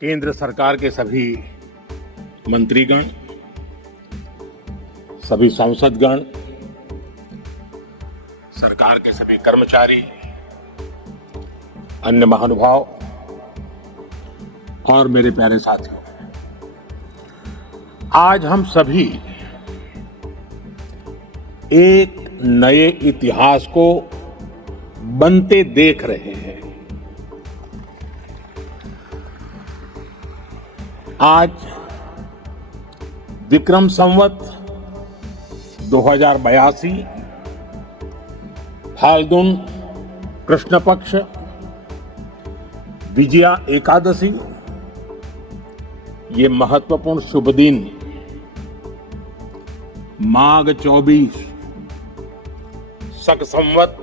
केंद्र सरकार के सभी मंत्रीगण, सभी सांसदगण, सरकार के सभी कर्मचारी, अन्य महानुभाव और मेरे प्यारे साथियों, आज हम सभी एक नए इतिहास को बनते देख रहे हैं। आज विक्रम संवत 2082 फाल्गुन कृष्ण पक्ष विजया एकादशी, ये महत्वपूर्ण शुभ दिन माघ 24 शक संवत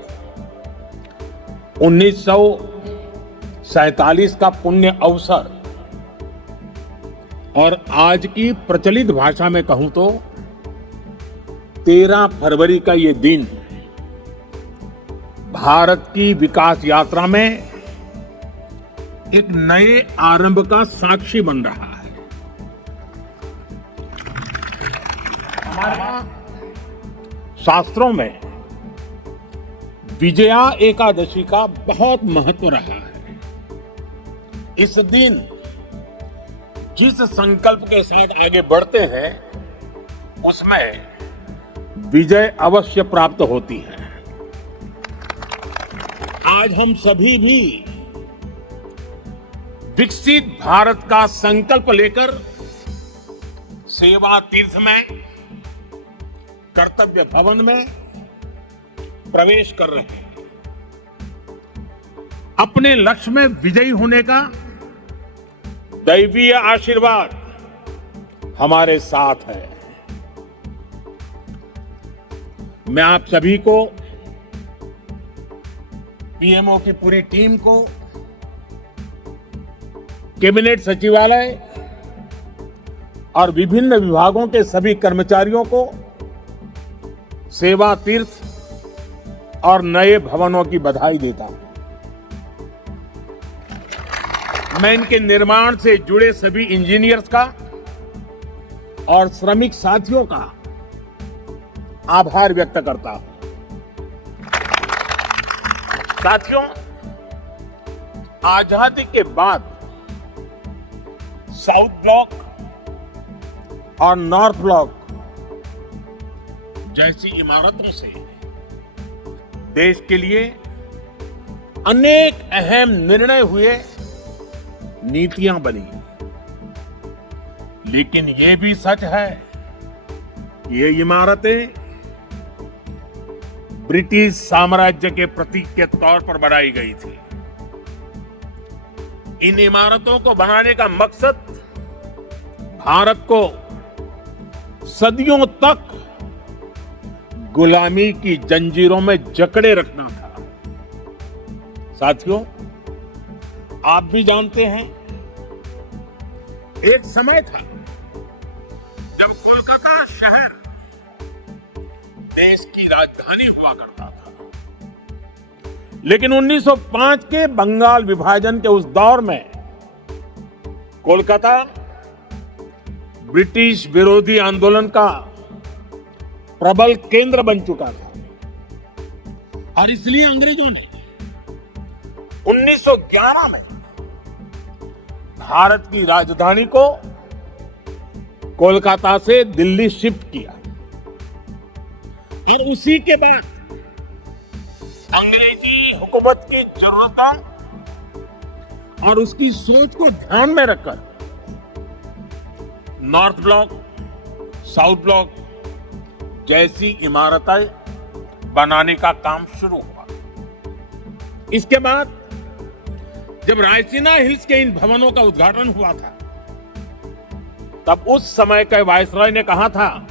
1947 का पुण्य अवसर और आज की प्रचलित भाषा में कहूं तो 13 फरवरी का ये दिन भारत की विकास यात्रा में एक नए आरंभ का साक्षी बन रहा है। हमारे शास्त्रों में विजया एकादशी का बहुत महत्व रहा है। इस दिन जिस संकल्प के साथ आगे बढ़ते हैं उसमें विजय अवश्य प्राप्त होती है। आज हम सभी भी विकसित भारत का संकल्प लेकर सेवा तीर्थ में, कर्तव्य भवन में प्रवेश कर रहे हैं। अपने लक्ष्य में विजयी होने का दैवीय आशीर्वाद हमारे साथ है। मैं आप सभी को, पीएमओ की पूरी टीम को, कैबिनेट सचिवालय और विभिन्न विभागों के सभी कर्मचारियों को सेवा तीर्थ और नए भवनों की बधाई देता हूं। मैं इनके निर्माण से जुड़े सभी इंजीनियर्स का और श्रमिक साथियों का आभार व्यक्त करता हूं। साथियों, आजादी के बाद साउथ ब्लॉक और नॉर्थ ब्लॉक जैसी इमारतों से देश के लिए अनेक अहम निर्णय हुए, नीतियां बनी। लेकिन यह भी सच है कि ये इमारतें ब्रिटिश साम्राज्य के प्रतीक के तौर पर बनाई गई थी। इन इमारतों को बनाने का मकसद भारत को सदियों तक गुलामी की जंजीरों में जकड़े रखना था। साथियों, आप भी जानते हैं, एक समय था जब कोलकाता शहर देश की राजधानी हुआ करता था। लेकिन 1905 के बंगाल विभाजन के उस दौर में कोलकाता ब्रिटिश विरोधी आंदोलन का प्रबल केंद्र बन चुका था और इसलिए अंग्रेजों ने 1911 में भारत की राजधानी को कोलकाता से दिल्ली शिफ्ट किया। और उसी के बाद अंग्रेजी हुकूमत की जरूरतों और उसकी सोच को ध्यान में रखकर नॉर्थ ब्लॉक, साउथ ब्लॉक जैसी इमारतें बनाने का काम शुरू हुआ। इसके बाद जब रायसीना हिल्स के इन भवनों का उद्घाटन हुआ था, तब उस समय के वायसरॉय ने कहा था,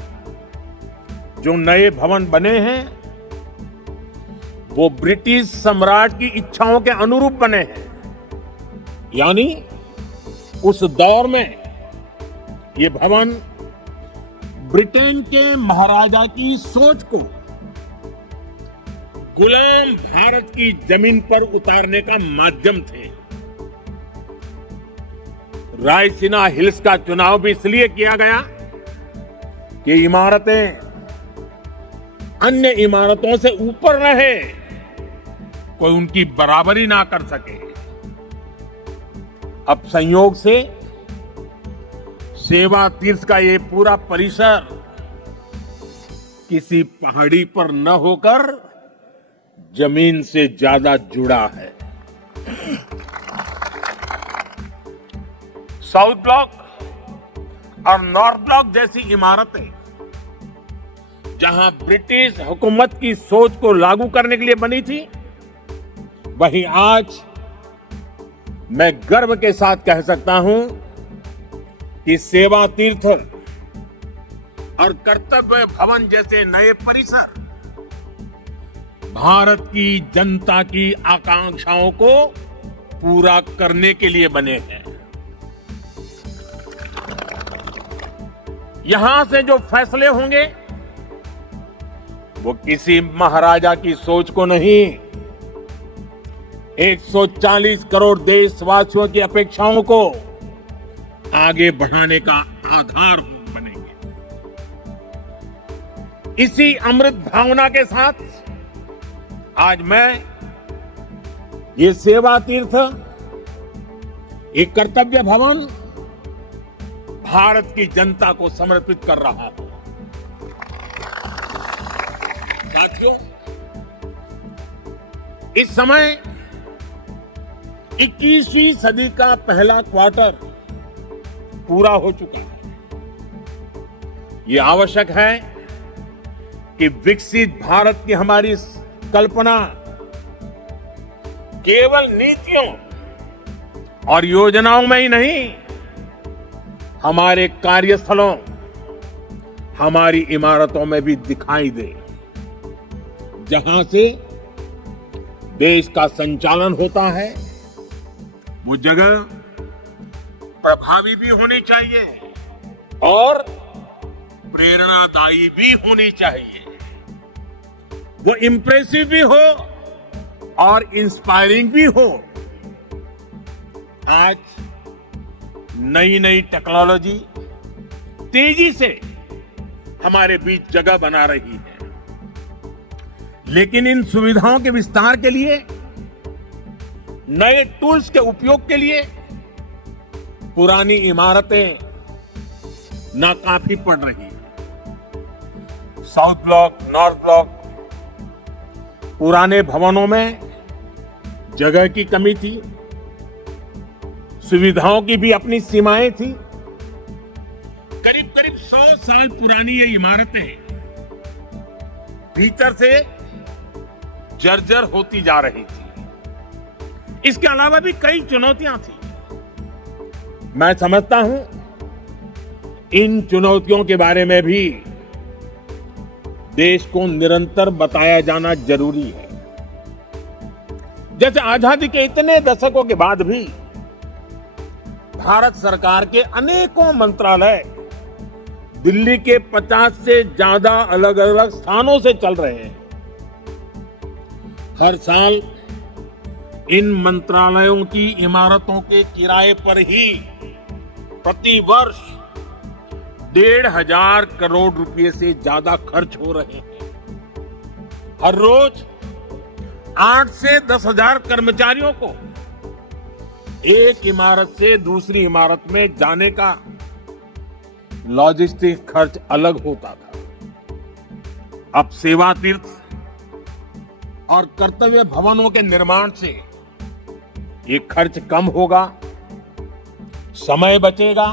जो नए भवन बने हैं वो ब्रिटिश सम्राट की इच्छाओं के अनुरूप बने हैं। यानी उस दौर में ये भवन ब्रिटेन के महाराजा की सोच को गुलाम भारत की जमीन पर उतारने का माध्यम थे। रायसीना हिल्स का चुनाव भी इसलिए किया गया कि इमारतें अन्य इमारतों से ऊपर रहे, कोई उनकी बराबरी ना कर सके। अब संयोग से सेवा तीर्थ का ये पूरा परिसर किसी पहाड़ी पर न होकर जमीन से ज्यादा जुड़ा है। साउथ ब्लॉक और नॉर्थ ब्लॉक जैसी इमारतें जहां ब्रिटिश हुकूमत की सोच को लागू करने के लिए बनी थी, वहीं आज मैं गर्व के साथ कह सकता हूं कि सेवा तीर्थ और कर्तव्य भवन जैसे नए परिसर भारत की जनता की आकांक्षाओं को पूरा करने के लिए बने हैं। यहां से जो फैसले होंगे वो किसी महाराजा की सोच को नहीं, 140 करोड़ देशवासियों की अपेक्षाओं को आगे बढ़ाने का आधार बनेंगे। इसी अमृत भावना के साथ आज मैं ये सेवा तीर्थ, एक कर्तव्य भवन भारत की जनता को समर्पित कर रहा हूं। साथियों, इस समय 21वीं सदी का पहला क्वार्टर पूरा हो चुका है। ये आवश्यक है कि विकसित भारत की हमारी कल्पना केवल नीतियों और योजनाओं में ही नहीं, हमारे कार्यस्थलों, हमारी इमारतों में भी दिखाई दे। जहां से देश का संचालन होता है, वो जगह प्रभावी भी होनी चाहिए और प्रेरणादायी भी होनी चाहिए। वो इंप्रेसिव भी हो और इंस्पायरिंग भी हो। आज नई नई टेक्नोलॉजी तेजी से हमारे बीच जगह बना रही है, लेकिन इन सुविधाओं के विस्तार के लिए, नए टूल्स के उपयोग के लिए पुरानी इमारतें नाकाफी पड़ रही हैं। साउथ ब्लॉक, नॉर्थ ब्लॉक, पुराने भवनों में जगह की कमी थी, सुविधाओं की भी अपनी सीमाएं थी। करीब करीब 100 साल पुरानी ये इमारतें भीतर से जर्जर होती जा रही थी। इसके अलावा भी कई चुनौतियां थी। मैं समझता हूं इन चुनौतियों के बारे में भी देश को निरंतर बताया जाना जरूरी है। जैसे आजादी के इतने दशकों के बाद भी भारत सरकार के अनेकों मंत्रालय दिल्ली के 50 से ज्यादा अलग अलग स्थानों से चल रहे हैं। हर साल इन मंत्रालयों की इमारतों के किराए पर ही प्रति वर्ष 1,500 करोड़ रुपए से ज्यादा खर्च हो रहे हैं। हर रोज 8 से 10,000 कर्मचारियों को एक इमारत से दूसरी इमारत में जाने का लॉजिस्टिक खर्च अलग होता था। अब सेवा तीर्थ और कर्तव्य भवनों के निर्माण से ये खर्च कम होगा, समय बचेगा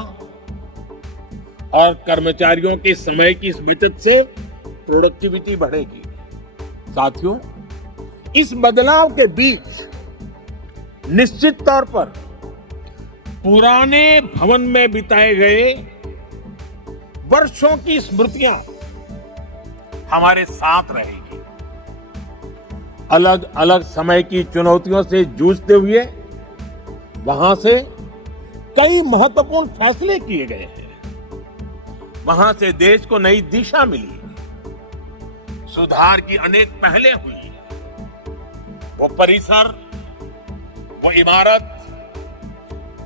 और कर्मचारियों के समय की इस बचत से प्रोडक्टिविटी बढ़ेगी। साथियों, इस बदलाव के बीच निश्चित तौर पर पुराने भवन में बिताए गए वर्षों की स्मृतियां हमारे साथ रहेगी। अलग अलग समय की चुनौतियों से जूझते हुए वहां से कई महत्वपूर्ण फैसले किए गए हैं। वहां से देश को नई दिशा मिली, सुधार की अनेक पहलें हुई। वो परिसर, वो इमारत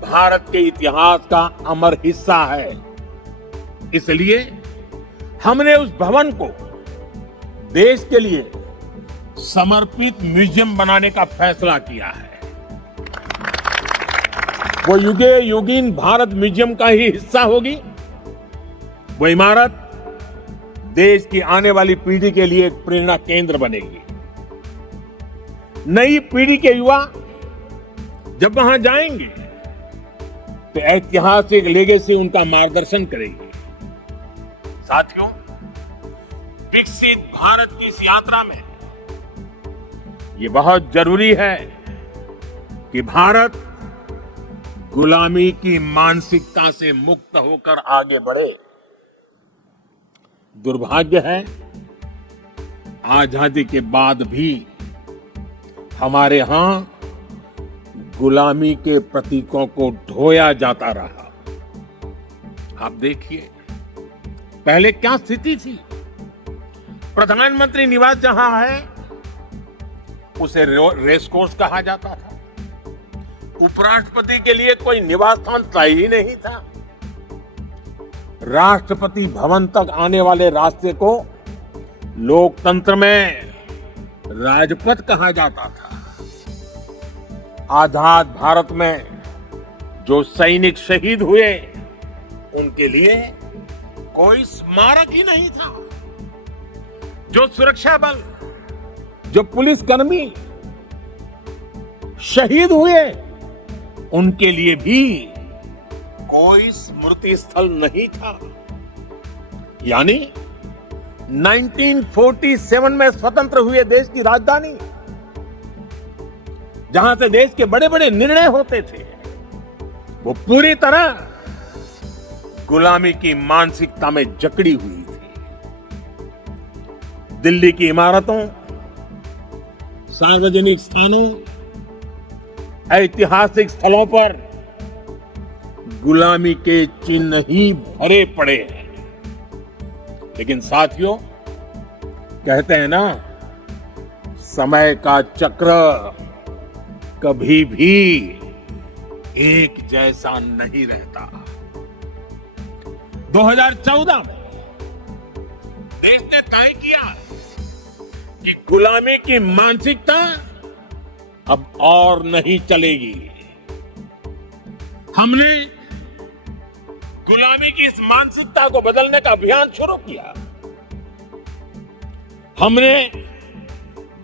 भारत के इतिहास का अमर हिस्सा है। इसलिए हमने उस भवन को देश के लिए समर्पित म्यूजियम बनाने का फैसला किया है। वो युगे युगीन भारत म्यूजियम का ही हिस्सा होगी। वो इमारत देश की आने वाली पीढ़ी के लिए एक प्रेरणा केंद्र बनेगी। नई पीढ़ी के युवा जब वहां जाएंगे तो ऐतिहासिक लेगेसी उनका मार्गदर्शन करेगी। साथियों, विकसित भारत की इस यात्रा में ये बहुत जरूरी है कि भारत गुलामी की मानसिकता से मुक्त होकर आगे बढ़े। दुर्भाग्य है, आजादी के बाद भी हमारे यहां गुलामी के प्रतीकों को ढोया जाता रहा। आप देखिए, पहले क्या स्थिति थी। प्रधानमंत्री निवास जहां है उसे रेस कोर्स कहा जाता था। उपराष्ट्रपति के लिए कोई निवास स्थान तय ही नहीं था। राष्ट्रपति भवन तक आने वाले रास्ते को लोकतंत्र में राजपथ कहा जाता था। आजाद भारत में जो सैनिक शहीद हुए उनके लिए कोई स्मारक ही नहीं था। जो सुरक्षा बल, जो पुलिसकर्मी शहीद हुए उनके लिए भी कोई स्मृति स्थल नहीं था। यानी 1947 में स्वतंत्र हुए देश की राजधानी, जहां से देश के बड़े बड़े निर्णय होते थे, वो पूरी तरह गुलामी की मानसिकता में जकड़ी हुई थी। दिल्ली की इमारतों, सार्वजनिक स्थानों, ऐतिहासिक स्थलों पर गुलामी के चिन्ह ही भरे पड़े हैं। लेकिन साथियों, कहते हैं ना, समय का चक्र कभी भी एक जैसा नहीं रहता। 2014 में देश ने तय किया कि गुलामी की मानसिकता अब और नहीं चलेगी। हमने गुलामी की इस मानसिकता को बदलने का अभियान शुरू किया। हमने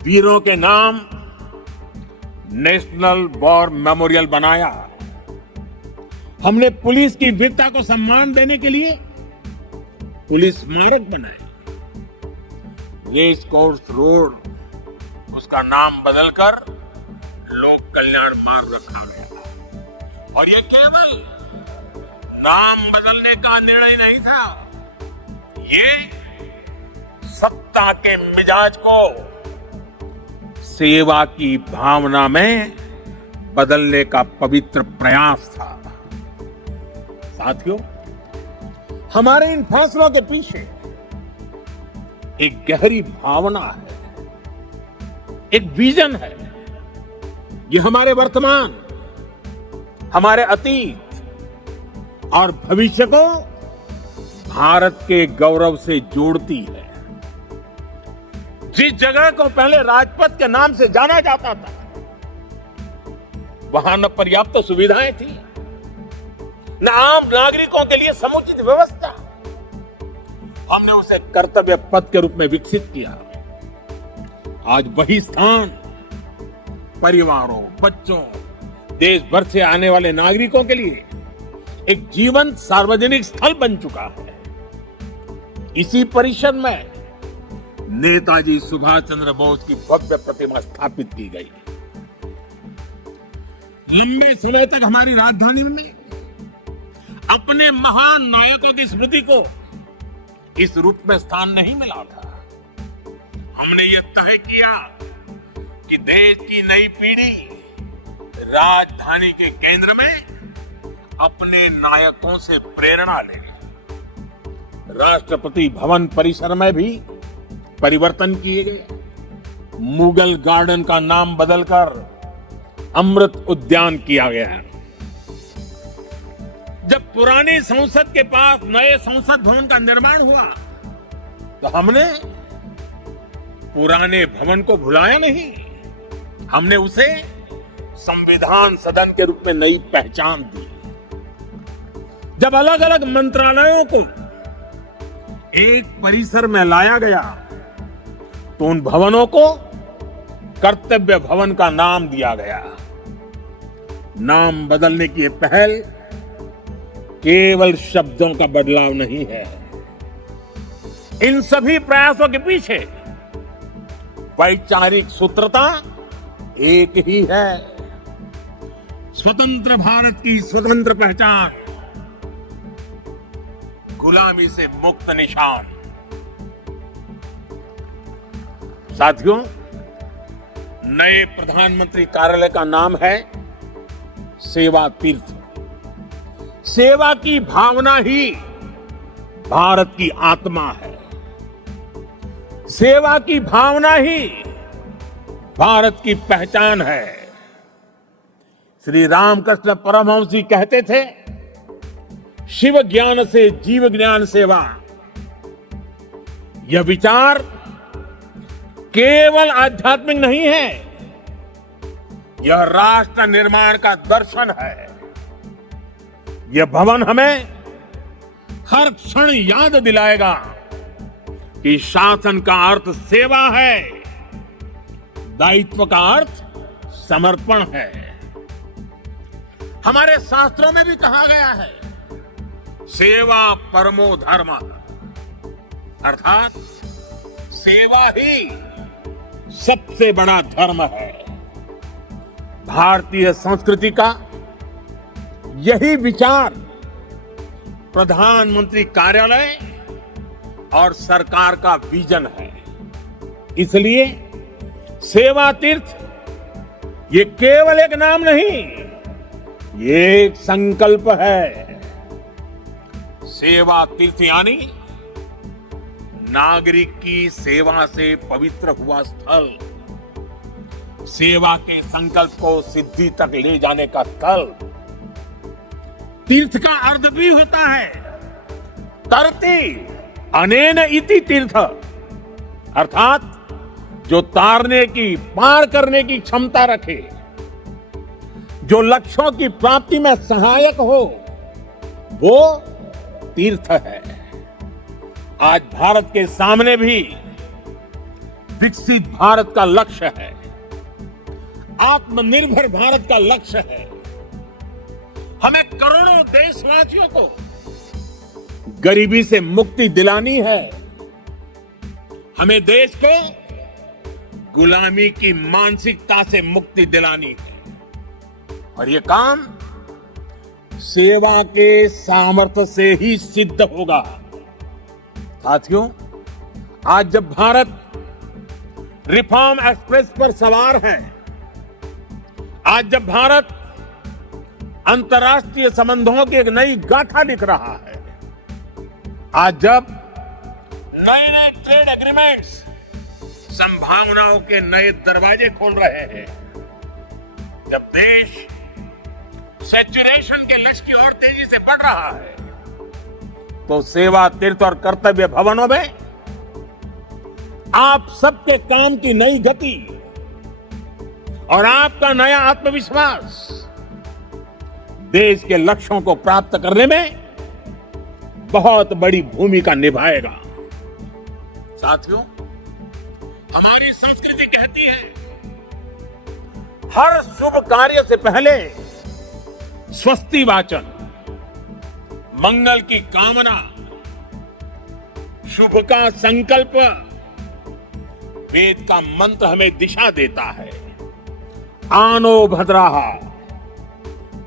वीरों के नाम नेशनल वॉर मेमोरियल बनाया। हमने पुलिस की वीरता को सम्मान देने के लिए पुलिस स्मारक बनाए। रेस कोर्स रोड उसका नाम बदलकर लोक कल्याण मार्ग रखा गया। और यह केवल नाम बदलने का निर्णय नहीं था, ये सत्ता के मिजाज को सेवा की भावना में बदलने का पवित्र प्रयास था। साथियों, हमारे इन फैसलों के पीछे एक गहरी भावना है, एक विजन है। ये हमारे वर्तमान, हमारे अतीत और भविष्य को भारत के गौरव से जोड़ती है। जिस जगह को पहले राजपथ के नाम से जाना जाता था, वहां न पर्याप्त सुविधाएं थी, न आम नागरिकों के लिए समुचित व्यवस्था। हमने उसे कर्तव्य पथ के रूप में विकसित किया। आज वही स्थान परिवारों, बच्चों, देश भर से आने वाले नागरिकों के लिए एक जीवंत सार्वजनिक स्थल बन चुका है। इसी परिसर में नेताजी सुभाष चंद्र बोस की भव्य प्रतिमा स्थापित की गई। लंबे समय तक हमारी राजधानी में अपने महान नायकों की स्मृति को इस रूप में स्थान नहीं मिला था। हमने ये तय किया कि देश की नई पीढ़ी राजधानी के केंद्र में अपने नायकों से प्रेरणा ले। राष्ट्रपति भवन परिसर में भी परिवर्तन किए गए। मुगल गार्डन का नाम बदलकर अमृत उद्यान किया गया है। जब पुरानी संसद के पास नए संसद भवन का निर्माण हुआ तो हमने पुराने भवन को भुलाया नहीं, हमने उसे संविधान सदन के रूप में नई पहचान दी। जब अलग अलग मंत्रालयों को एक परिसर में लाया गया तो उन भवनों को कर्तव्य भवन का नाम दिया गया। नाम बदलने की ये पहल केवल शब्दों का बदलाव नहीं है, इन सभी प्रयासों के पीछे वैचारिक सूत्रता एक ही है, स्वतंत्र भारत की स्वतंत्र पहचान, गुलामी से मुक्त निशान। साथियों, नए प्रधानमंत्री कार्यालय का नाम है सेवा तीर्थ। सेवा की भावना ही भारत की आत्मा है, सेवा की भावना ही भारत की पहचान है। श्री रामकृष्ण परमहंस जी कहते थे, शिव ज्ञान से जीव ज्ञान सेवा। यह विचार केवल आध्यात्मिक नहीं है, यह राष्ट्र निर्माण का दर्शन है। यह भवन हमें हर क्षण याद दिलाएगा कि शासन का अर्थ सेवा है, दायित्व का अर्थ समर्पण है। हमारे शास्त्रों में भी कहा गया है, सेवा परमो धर्मः, अर्थात सेवा ही सबसे बड़ा धर्म है। भारतीय संस्कृति का यही विचार प्रधानमंत्री कार्यालय और सरकार का विजन है। इसलिए सेवा तीर्थ ये केवल एक नाम नहीं, ये एक संकल्प है। सेवा तीर्थ यानी नागरिक की सेवा से पवित्र हुआ स्थल, सेवा के संकल्प को सिद्धि तक ले जाने का स्थल। तीर्थ का अर्थ भी होता है तरति अनेन इति तीर्थ, अर्थात जो तारने की, पार करने की क्षमता रखे, जो लक्ष्यों की प्राप्ति में सहायक हो, वो तीर्थ है। आज भारत के सामने भी विकसित भारत का लक्ष्य है, आत्मनिर्भर भारत का लक्ष्य है। हमें करोड़ों देशवासियों को गरीबी से मुक्ति दिलानी है। हमें देश को गुलामी की मानसिकता से मुक्ति दिलानी है, और ये काम सेवा के सामर्थ्य से ही सिद्ध होगा। साथियों, आज जब भारत रिफॉर्म एक्सप्रेस पर सवार है, आज जब भारत अंतर्राष्ट्रीय संबंधों की एक नई गाथा लिख रहा है, आज जब नए नए ट्रेड एग्रीमेंट्स संभावनाओं के नए दरवाजे खोल रहे हैं, जब देश सैचुरेशन के लक्ष्य की ओर तेजी से बढ़ रहा है, तो सेवा तीर्थ और कर्तव्य भवनों में आप सबके काम की नई गति और आपका नया आत्मविश्वास देश के लक्ष्यों को प्राप्त करने में बहुत बड़ी भूमिका निभाएगा। साथियों, हमारी संस्कृति कहती है, हर शुभ कार्य से पहले स्वस्ति वाचन, मंगल की कामना, शुभ का संकल्प, वेद का मंत्र हमें दिशा देता है। आनो भद्राः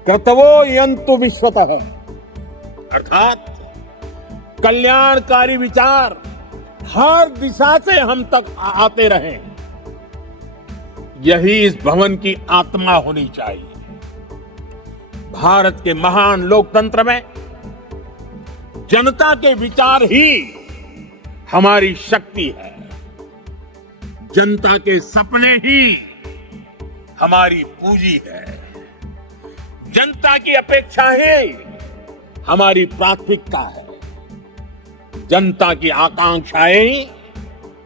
क्रतवो यन्तु विश्वतः, अर्थात कल्याणकारी विचार हर दिशा से हम तक आते रहें। यही इस भवन की आत्मा होनी चाहिए। भारत के महान लोकतंत्र में जनता के विचार ही हमारी शक्ति है, जनता के सपने ही हमारी पूंजी है, जनता की अपेक्षाएं हमारी प्राथमिकता है। जनता की आकांक्षाएं ही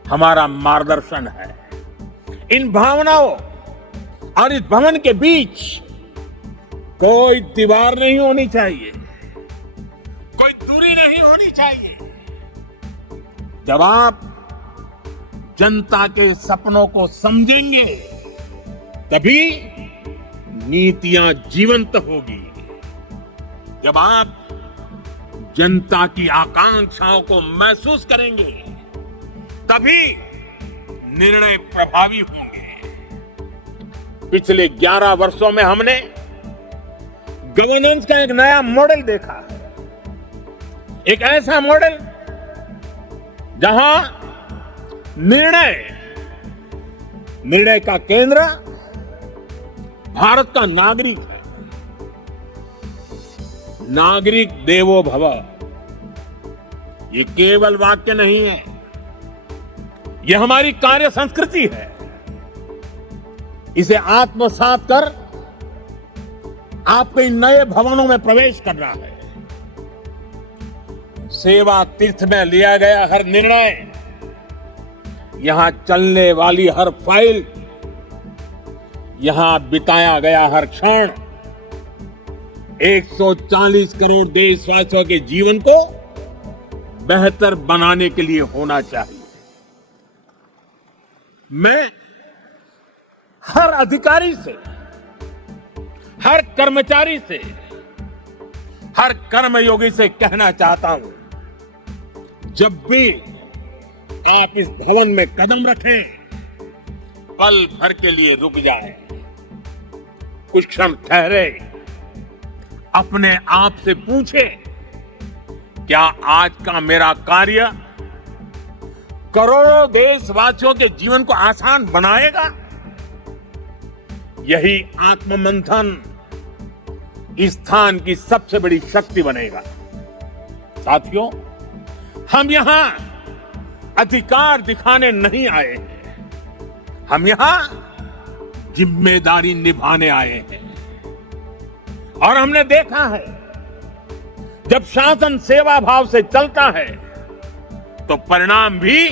हमारा मार्गदर्शन है। इन भावनाओं और इस भवन के बीच कोई दीवार नहीं होनी चाहिए, कोई दूरी नहीं होनी चाहिए। जब आप जनता के सपनों को समझेंगे, तभी नीतियां जीवंत होगी। जब आप जनता की आकांक्षाओं को महसूस करेंगे, तभी निर्णय प्रभावी होंगे। पिछले 11 वर्षों में हमने गवर्नेंस का एक नया मॉडल देखा है। एक ऐसा मॉडल जहां निर्णय का केंद्र भारत का नागरिक है। नागरिक देवो भव, ये केवल वाक्य नहीं है, ये हमारी कार्य संस्कृति है। इसे आत्मसात कर आपको इन नए भवनों में प्रवेश करना है। सेवा तीर्थ में लिया गया हर निर्णय, यहां चलने वाली हर फाइल, यहां बिताया गया हर क्षण 140 करोड़ देशवासियों के जीवन को बेहतर बनाने के लिए होना चाहिए। मैं हर अधिकारी से, हर कर्मचारी से, हर कर्मयोगी से कहना चाहता हूं, जब भी आप इस भवन में कदम रखें, पल भर के लिए रुक जाएं, कुछ क्षण ठहरे, अपने आप से पूछें, क्या आज का मेरा कार्य करोड़ों देशवासियों के जीवन को आसान बनाएगा? यही आत्ममंथन इस स्थान की सबसे बड़ी शक्ति बनेगा। साथियों, हम यहां अधिकार दिखाने नहीं आए हैं, हम यहां जिम्मेदारी निभाने आए हैं। और हमने देखा है, जब शासन सेवा भाव से चलता है तो परिणाम भी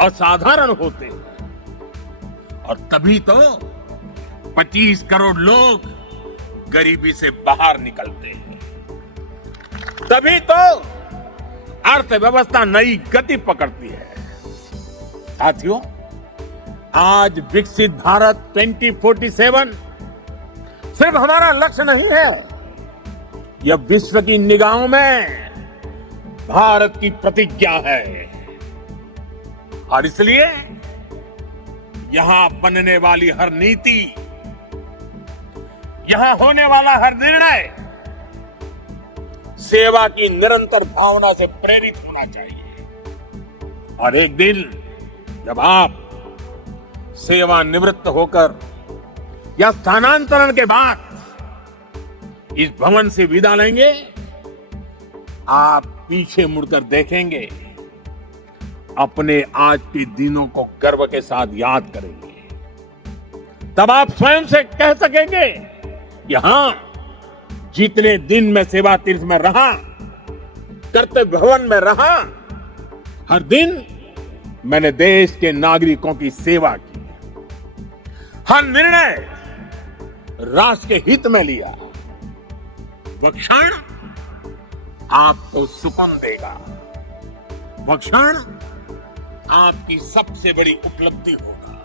असाधारण होते हैं। और तभी तो 25 करोड़ लोग गरीबी से बाहर निकलते हैं, तभी तो अर्थव्यवस्था नई गति पकड़ती है। साथियों, आज विकसित भारत 2047 सिर्फ हमारा लक्ष्य नहीं है, यह विश्व की निगाहों में भारत की प्रतिज्ञा है। और इसलिए यहां बनने वाली हर नीति, यहां होने वाला हर निर्णय सेवा की निरंतर भावना से प्रेरित होना चाहिए। और एक दिन जब आप सेवानिवृत्त होकर या स्थानांतरण के बाद इस भवन से विदा लेंगे, आप पीछे मुड़कर देखेंगे, अपने आज के दिनों को गर्व के साथ याद करेंगे। तब आप स्वयं से कह सकेंगे कि हां, जितने दिन मैं सेवा तीर्थ में रहा, कर्तव्य भवन में रहा, हर दिन मैंने देश के नागरिकों की सेवा की, हर निर्णय राष्ट्र के हित में लिया। वह क्षण आपको सुकून देगा, वह क्षण आपकी सबसे बड़ी उपलब्धि होगा,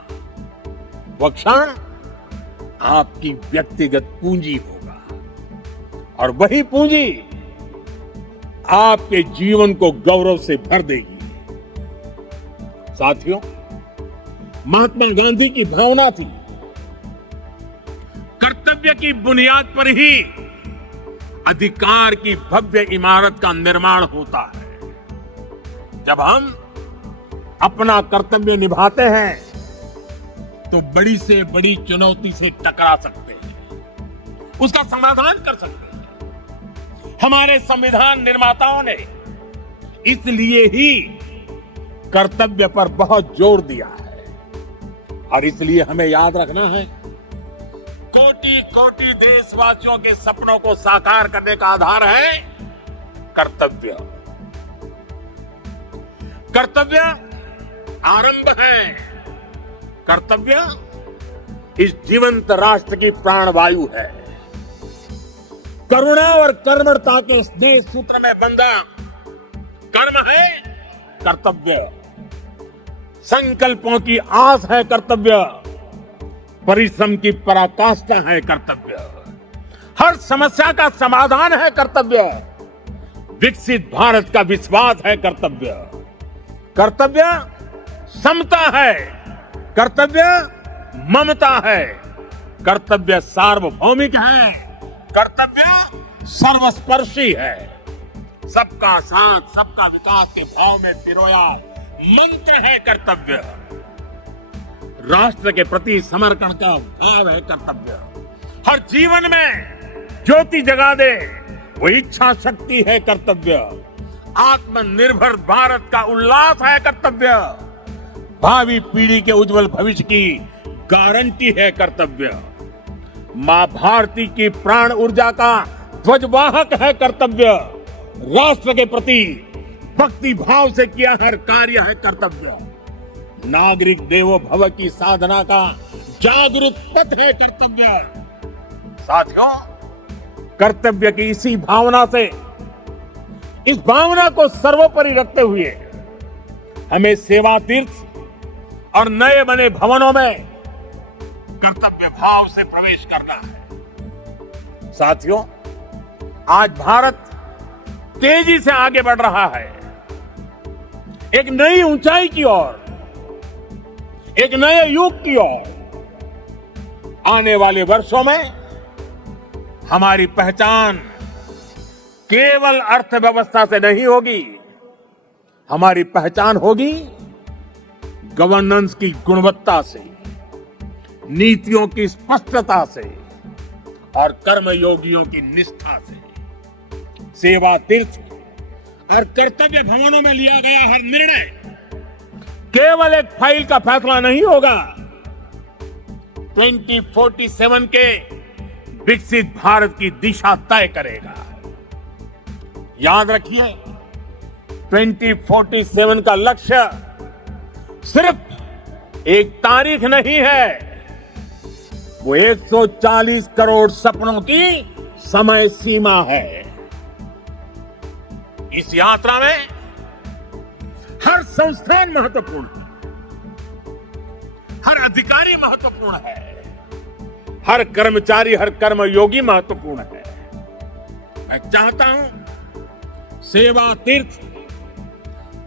वह क्षण आपकी व्यक्तिगत पूंजी होगा, और वही पूंजी आपके जीवन को गौरव से भर देगी। साथियों, महात्मा गांधी की भावना थी, कर्तव्य की बुनियाद पर ही अधिकार की भव्य इमारत का निर्माण होता है। जब हम अपना कर्तव्य निभाते हैं तो बड़ी से बड़ी चुनौती से टकरा सकते हैं, उसका समाधान कर सकते हैं। हमारे संविधान निर्माताओं ने इसलिए ही कर्तव्य पर बहुत जोर दिया है। और इसलिए हमें याद रखना है, कोटि कोटि देशवासियों के सपनों को साकार करने का आधार है कर्तव्य। कर्तव्य आरंभ है। कर्तव्य इस जीवंत राष्ट्र की प्राणवायु है। करुणा और कर्मठता के स्नेह सूत्र में बंधा कर्म है कर्तव्य। संकल्पों की आस है कर्तव्य। परिश्रम की पराकाष्ठा है कर्तव्य। हर समस्या का समाधान है कर्तव्य। विकसित भारत का विश्वास है कर्तव्य। कर्तव्य समता है। कर्तव्य ममता है। कर्तव्य सार्वभौमिक है। कर्तव्य सर्वस्पर्शी है। सबका साथ सबका विकास के भाव में पिरोया मंत्र है कर्तव्य। राष्ट्र के प्रति समर्पण का भाव है कर्तव्य। हर जीवन में ज्योति जगा दे वो इच्छा शक्ति है कर्तव्य। आत्मनिर्भर भारत का उल्लास है कर्तव्य। भावी पीढ़ी के उज्जवल भविष्य की गारंटी है कर्तव्य। मां भारती की प्राण ऊर्जा का ध्वजवाहक है कर्तव्य। राष्ट्र के प्रति भक्ति भाव से किया हर कार्य है कर्तव्य। नागरिक देवो भव की साधना का जागरूक पथ है कर्तव्य। साथियों, कर्तव्य की इसी भावना से, इस भावना को सर्वोपरि रखते हुए हमें सेवा तीर्थ और नए बने भवनों में कर्तव्य भाव से प्रवेश करना है। साथियों, आज भारत तेजी से आगे बढ़ रहा है। एक नई ऊंचाई की ओर, एक नए युग की ओर। आने वाले वर्षों में हमारी पहचान केवल अर्थव्यवस्था से नहीं होगी। हमारी पहचान होगी गवर्नेंस की गुणवत्ता से, नीतियों की स्पष्टता से और कर्मयोगियों की निष्ठा से। सेवा तीर्थ और कर्तव्य भवनों में लिया गया हर निर्णय केवल एक फाइल का फैसला नहीं होगा। 2047 के विकसित भारत की दिशा तय करेगा। याद रखिए, 2047 का लक्ष्य सिर्फ एक तारीख नहीं है, वो 140 करोड़ सपनों की समय सीमा है। इस यात्रा में हर संस्थान महत्वपूर्ण है, हर अधिकारी महत्वपूर्ण है, हर कर्मचारी, हर कर्मयोगी महत्वपूर्ण है। मैं चाहता हूं सेवा तीर्थ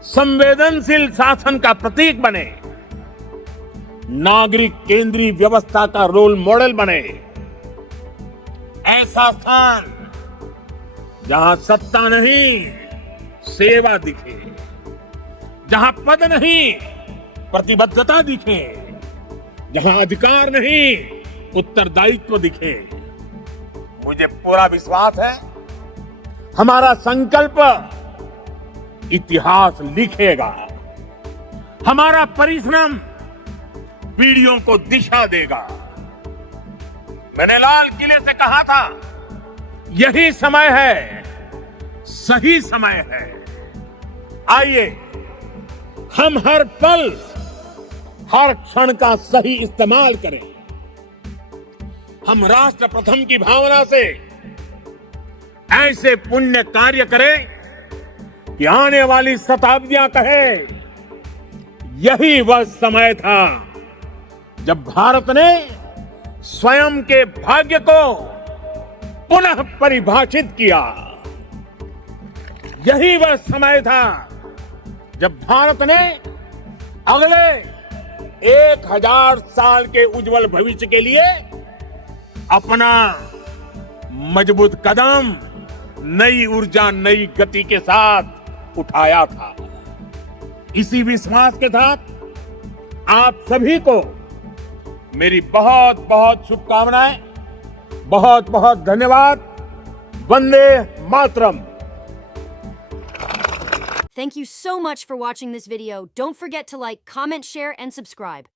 संवेदनशील शासन का प्रतीक बने, नागरिक केंद्रीय व्यवस्था का रोल मॉडल बने। ऐसा स्थान जहां सत्ता नहीं सेवा दिखे, जहां पद नहीं प्रतिबद्धता दिखे, जहां अधिकार नहीं उत्तरदायित्व दिखे। मुझे पूरा विश्वास है हमारा संकल्प इतिहास लिखेगा। हमारा परिश्रम पीढ़ियों को दिशा देगा। मैंने लाल किले से कहा था, यही समय है, सही समय है। आइए हम हर पल, हर क्षण का सही इस्तेमाल करें। हम राष्ट्र प्रथम की भावना से ऐसे पुण्य कार्य करें कि आने वाली शताब्दियां कहे, यही वह समय था जब भारत ने स्वयं के भाग्य को पुनः परिभाषित किया। यही वह समय था जब भारत ने अगले 1000 साल के उज्जवल भविष्य के लिए अपना मजबूत कदम नई ऊर्जा, नई गति के साथ उठाया था। इसी विश्वास के साथ आप सभी को मेरी बहुत बहुत शुभकामनाएं, बहुत बहुत धन्यवाद। Vande Mataram. Thank you so much for watching this video. Don't forget to like, comment, share, and subscribe.